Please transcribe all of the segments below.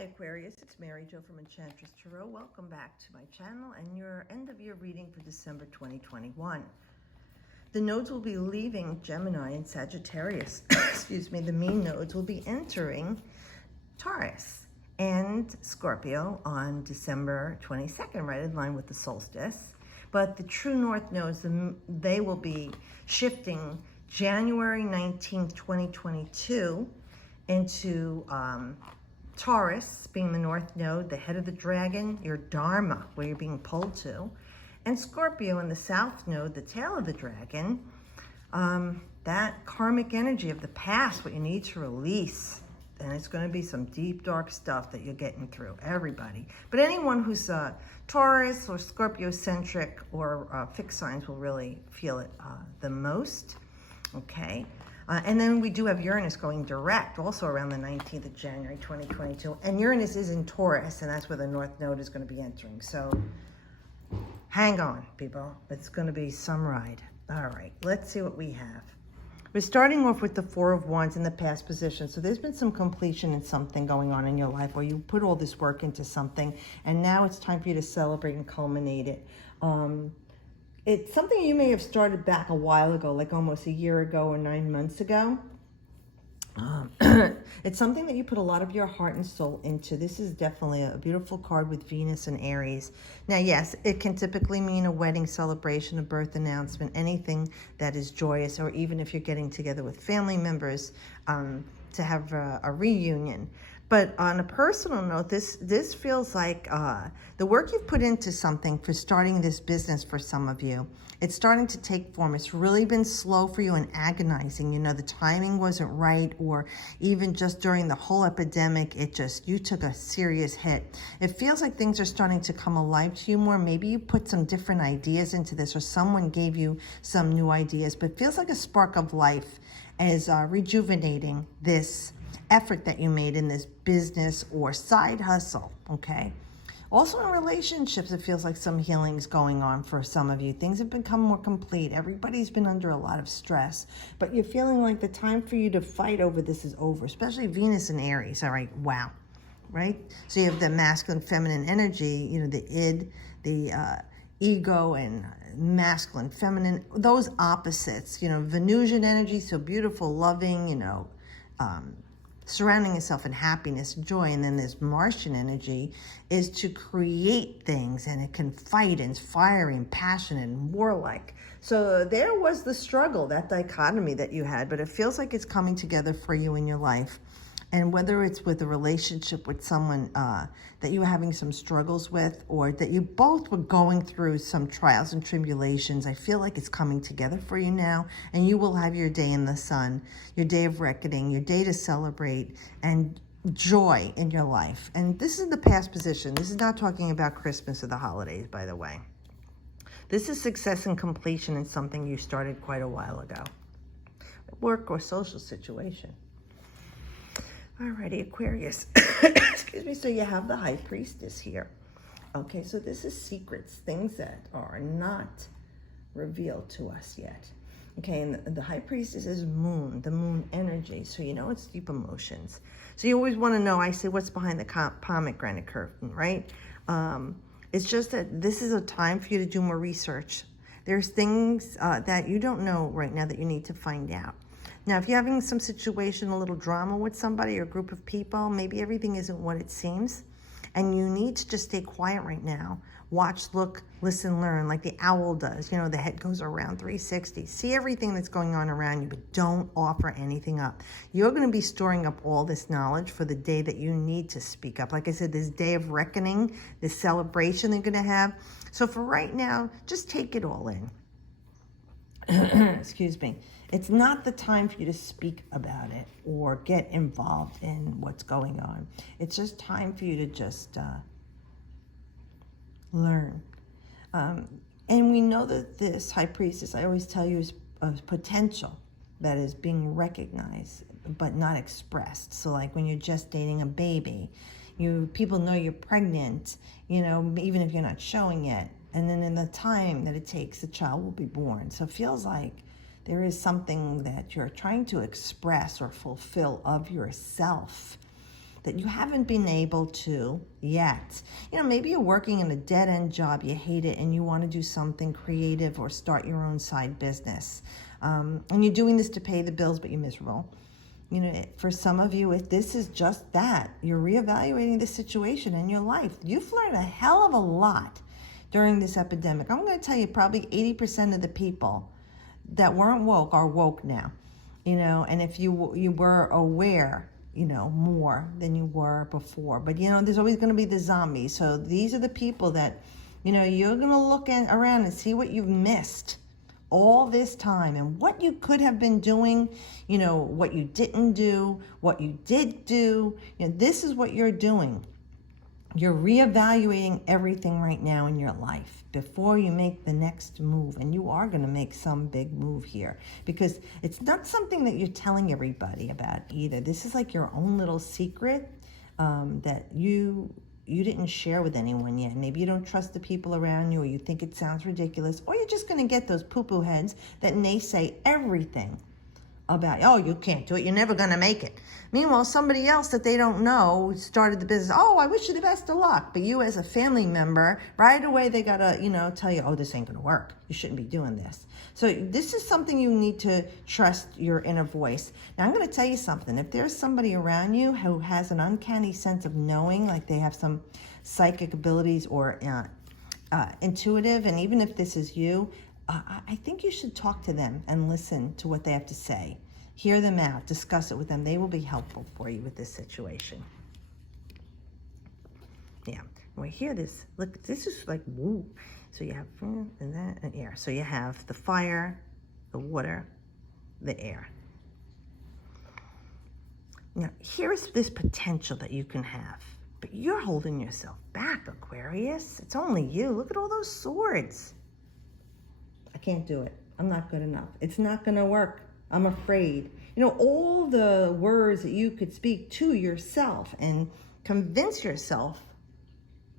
Hi Aquarius, it's Mary Jo from Enchantress Tarot. Welcome back to my channel and your end of year reading for December 2021. The nodes will be leaving Gemini and Sagittarius. Excuse me, the mean nodes will be entering Taurus and Scorpio on December 22nd, right in line with the solstice. But the true north nodes, they will be shifting January 19th, 2022 into Taurus, being the north node, the head of the dragon, your dharma, where you're being pulled to, and Scorpio in the south node, the tail of the dragon, that karmic energy of the past, what you need to release. And it's going to be some deep, dark stuff that you're getting through, everybody. But anyone who's Taurus or Scorpio-centric or fixed signs will really feel it the most, okay? And then we do have Uranus going direct, also around the 19th of January, 2022. And Uranus is in Taurus, and that's where the North Node is going to be entering. So hang on, people. It's going to be some ride. All right, let's see what we have. We're starting off with the Four of Wands in the past position. So there's been some completion in something going on in your life where you put all this work into something, and now it's time for you to celebrate and culminate it. It's something you may have started back a while ago, like almost a year ago or 9 months ago. It's something that you put a lot of your heart and soul into. This is definitely a beautiful card with Venus and Aries. Now, yes, it can typically mean a wedding celebration, a birth announcement, anything that is joyous, or even if you're getting together with family members to have a reunion. But on a personal note, this feels like the work you've put into something for starting this business for some of you, it's starting to take form. It's really been slow for you and agonizing. You know, the timing wasn't right, or even just during the whole epidemic, you took a serious hit. It feels like things are starting to come alive to you more. Maybe you put some different ideas into this, or someone gave you some new ideas, but it feels like a spark of life is rejuvenating this effort that you made in this business or side hustle, okay? Also in relationships, it feels like some healing's going on for some of you. Things have become more complete. Everybody's been under a lot of stress, but you're feeling like the time for you to fight over this is over, especially Venus and Aries, all right? Wow, right? So you have the masculine, feminine energy, you know, the id, the ego, and masculine, feminine, those opposites, you know, Venusian energy, so beautiful, loving, you know, surrounding yourself in happiness, joy. And then this Martian energy is to create things, and it can fight, and it's fiery and passionate and warlike. So there was the struggle, that dichotomy that you had, but it feels like it's coming together for you in your life. And whether it's with a relationship with someone that you were having some struggles with, or that you both were going through some trials and tribulations, I feel like it's coming together for you now, and you will have your day in the sun, your day of reckoning, your day to celebrate, and joy in your life. And this is the past position. This is not talking about Christmas or the holidays, by the way. This is success and completion in something you started quite a while ago. Work or social situation. Alrighty, Aquarius. Excuse me. So you have the High Priestess here. Okay, so this is secrets, things that are not revealed to us yet. Okay, and the High Priestess is moon, the moon energy. So you know it's deep emotions. So you always want to know, I say, what's behind the pomegranate curtain, right? It's just that this is a time for you to do more research. There's things that you don't know right now that you need to find out. Now, if you're having some situation, a little drama with somebody or a group of people, maybe everything isn't what it seems, and you need to just stay quiet right now. Watch, look, listen, learn, like the owl does. You know, the head goes around 360. See everything that's going on around you, but don't offer anything up. You're going to be storing up all this knowledge for the day that you need to speak up. Like I said, this day of reckoning, this celebration they're going to have. So for right now, just take it all in. Excuse me. It's not the time for you to speak about it or get involved in what's going on. It's just time for you to just learn. And we know that this High Priestess, I always tell you, is a potential that is being recognized but not expressed. So like when you're just dating a baby, people know you're pregnant, you know, even if you're not showing it. And then in the time that it takes, the child will be born. So it feels like there is something that you're trying to express or fulfill of yourself. that you haven't been able to yet. You know, maybe you're working in a dead-end job, you hate it, and you want to do something creative or start your own side business. And you're doing this to pay the bills, but you're miserable. You know, for some of you, if this is just that, you're reevaluating the situation in your life. You've learned a hell of a lot during this epidemic. I'm going to tell you, probably 80% of the people that weren't woke are woke now. You know, and if you were aware, you know, more than you were before. But, you know, there's always going to be the zombies. So these are the people that, you know, you're going to look around and see what you've missed all this time and what you could have been doing, you know, what you didn't do, what you did do. You know, this is what you're doing. You're reevaluating everything right now in your life before you make the next move. And you are going to make some big move here, because it's not something that you're telling everybody about either. This is like your own little secret that you didn't share with anyone yet. Maybe you don't trust the people around you, or you think it sounds ridiculous, or you're just going to get those poo-poo heads that naysay everything about, oh, you can't do it, you're never going to make it. Meanwhile, somebody else that they don't know started the business. Oh, I wish you the best of luck. But you as a family member, right away they got to, you know, tell you, oh, this ain't going to work. You shouldn't be doing this. So this is something you need to trust your inner voice. Now, I'm going to tell you something. If there's somebody around you who has an uncanny sense of knowing, like they have some psychic abilities or intuitive, and even if this is you, I think you should talk to them and listen to what they have to say. Hear them out, discuss it with them. They will be helpful for you with this situation. Yeah, when we hear this, look, this is like, woo. So you have and that and air. So you have the fire, the water, the air. Now, here's this potential that you can have, but you're holding yourself back, Aquarius. It's only you. Look at all those swords. I can't do it. I'm not good enough. It's not going to work. I'm afraid. You know, all the words that you could speak to yourself and convince yourself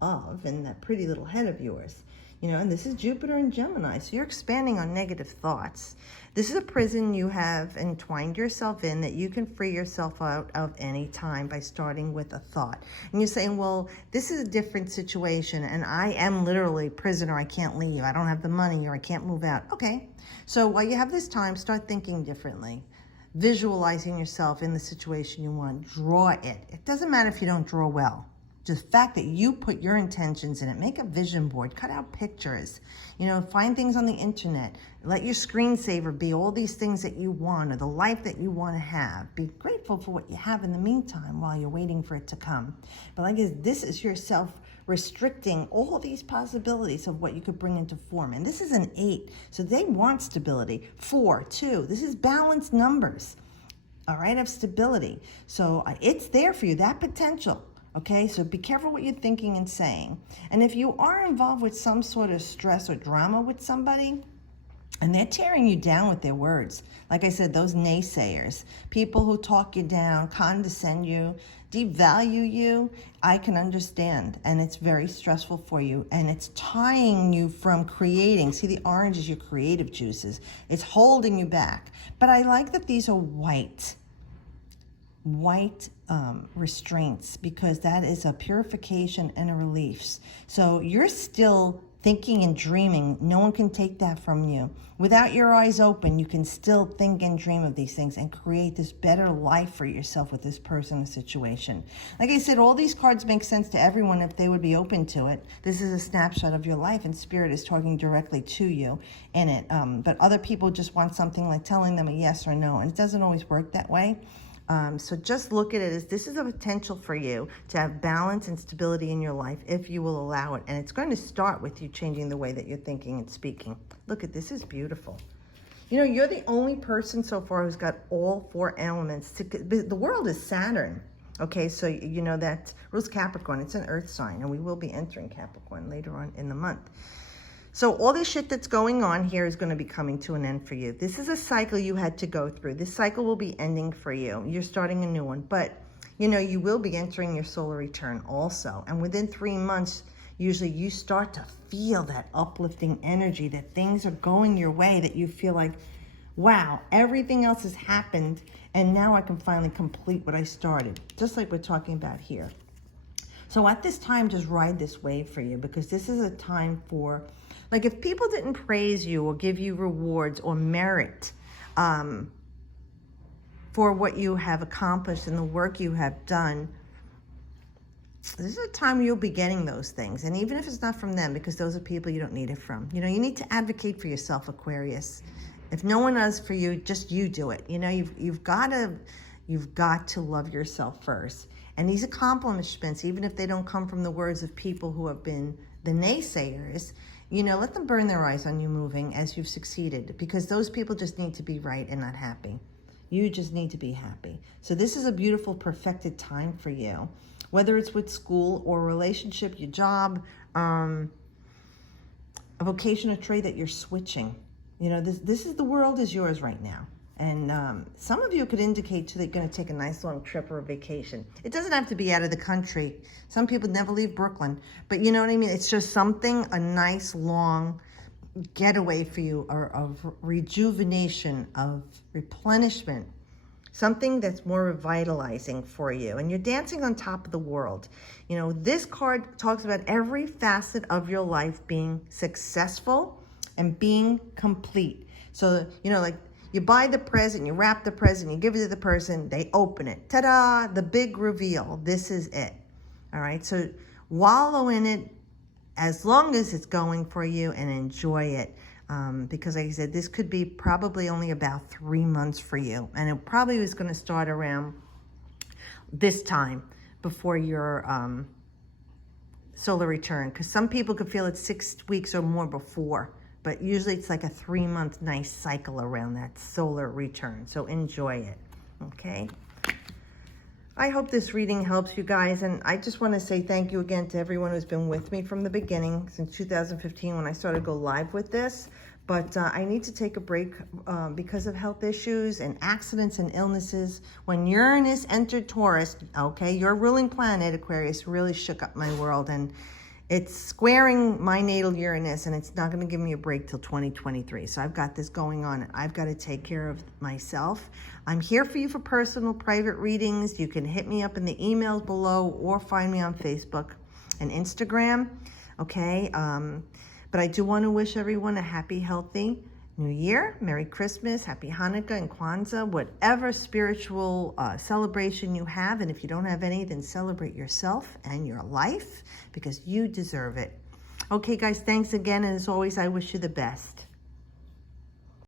of in that pretty little head of yours. You know, and this is Jupiter and Gemini, so you're expanding on negative thoughts. This is a prison you have entwined yourself in that you can free yourself out of any time by starting with a thought. And you're saying, well, this is a different situation, and I am literally a prisoner. I can't leave. I don't have the money, or I can't move out. Okay, so while you have this time, start thinking differently. Visualizing yourself in the situation you want. Draw it. It doesn't matter if you don't draw well. Just the fact that you put your intentions in it. Make a vision board. Cut out pictures. You know, find things on the internet. Let your screensaver be all these things that you want, or the life that you want to have. Be grateful for what you have in the meantime while you're waiting for it to come. But like this is yourself restricting all these possibilities of what you could bring into form. And this is an 8. So they want stability. 4, 2. This is balanced numbers. All right, of stability. So it's there for you, that potential. Okay, so be careful what you're thinking and saying. And if you are involved with some sort of stress or drama with somebody, and they're tearing you down with their words, like I said, those naysayers, people who talk you down, condescend you, devalue you, I can understand. And it's very stressful for you. And it's tying you from creating. See, the orange is your creative juices. It's holding you back. But I like that these are white restraints, because that is a purification and a relief. So you're still thinking and dreaming. No one can take that from you. Without your eyes open, you can still think and dream of these things and create this better life for yourself with this person or situation. Like I said, all these cards make sense to everyone if they would be open to it. This is a snapshot of your life, and Spirit is talking directly to you in it. But other people just want something like telling them a yes or no, and it doesn't always work that way. So just look at it as this is a potential for you to have balance and stability in your life if you will allow it. And it's going to start with you changing the way that you're thinking and speaking. Look at this, is beautiful. You know, you're the only person so far who's got all 4 elements. The world is Saturn. Okay, so you know that rules Capricorn. It's an earth sign, and we will be entering Capricorn later on in the month. So all this shit that's going on here is going to be coming to an end for you. This is a cycle you had to go through. This cycle will be ending for you. You're starting a new one. But, you know, you will be entering your solar return also. And within 3 months, usually you start to feel that uplifting energy, that things are going your way, that you feel like, wow, everything else has happened, and now I can finally complete what I started, just like we're talking about here. So at this time, just ride this wave for you, because this is a time for, like, if people didn't praise you or give you rewards or merit for what you have accomplished and the work you have done, this is a time you'll be getting those things. And even if it's not from them, because those are people you don't need it from. You know, you need to advocate for yourself, Aquarius. If no one does for you, just you do it. You know, you've got to love yourself first. And these accomplishments, even if they don't come from the words of people who have been the naysayers, you know, let them burn their eyes on you moving as you've succeeded, because those people just need to be right and not happy. You just need to be happy. So this is a beautiful, perfected time for you, whether it's with school or relationship, your job, a vocation or trade that you're switching. You know, this is, the world is yours right now. And some of you could indicate too that you're going to take a nice long trip or a vacation. It doesn't have to be out of the country. Some people never leave Brooklyn. But you know what I mean? It's just something, a nice long getaway for you, or of rejuvenation, of replenishment. Something that's more revitalizing for you. And you're dancing on top of the world. You know, this card talks about every facet of your life being successful and being complete. So, you know, like, you buy the present, you wrap the present, you give it to the person, they open it. Ta-da, the big reveal. This is it. All right, so wallow in it as long as it's going for you, and enjoy it. Because like I said, this could be probably only about 3 months for you. And it probably was going to start around this time before your solar return. Because some people could feel it 6 weeks or more before. But usually it's like a 3-month nice cycle around that solar return. So enjoy it, okay? I hope this reading helps you guys. And I just want to say thank you again to everyone who's been with me from the beginning, since 2015 when I started to go live with this. But I need to take a break because of health issues and accidents and illnesses. When Uranus entered Taurus, okay, your ruling planet, Aquarius, really shook up my world. And it's squaring my natal Uranus, and it's not going to give me a break till 2023. So I've got this going on. I've got to take care of myself. I'm here for you for personal, private readings. You can hit me up in the emails below, or find me on Facebook and Instagram. Okay. But I do want to wish everyone a happy, healthy New Year, Merry Christmas, Happy Hanukkah and Kwanzaa, whatever spiritual celebration you have. And if you don't have any, then celebrate yourself and your life, because you deserve it. Okay, guys, thanks again. And as always, I wish you the best.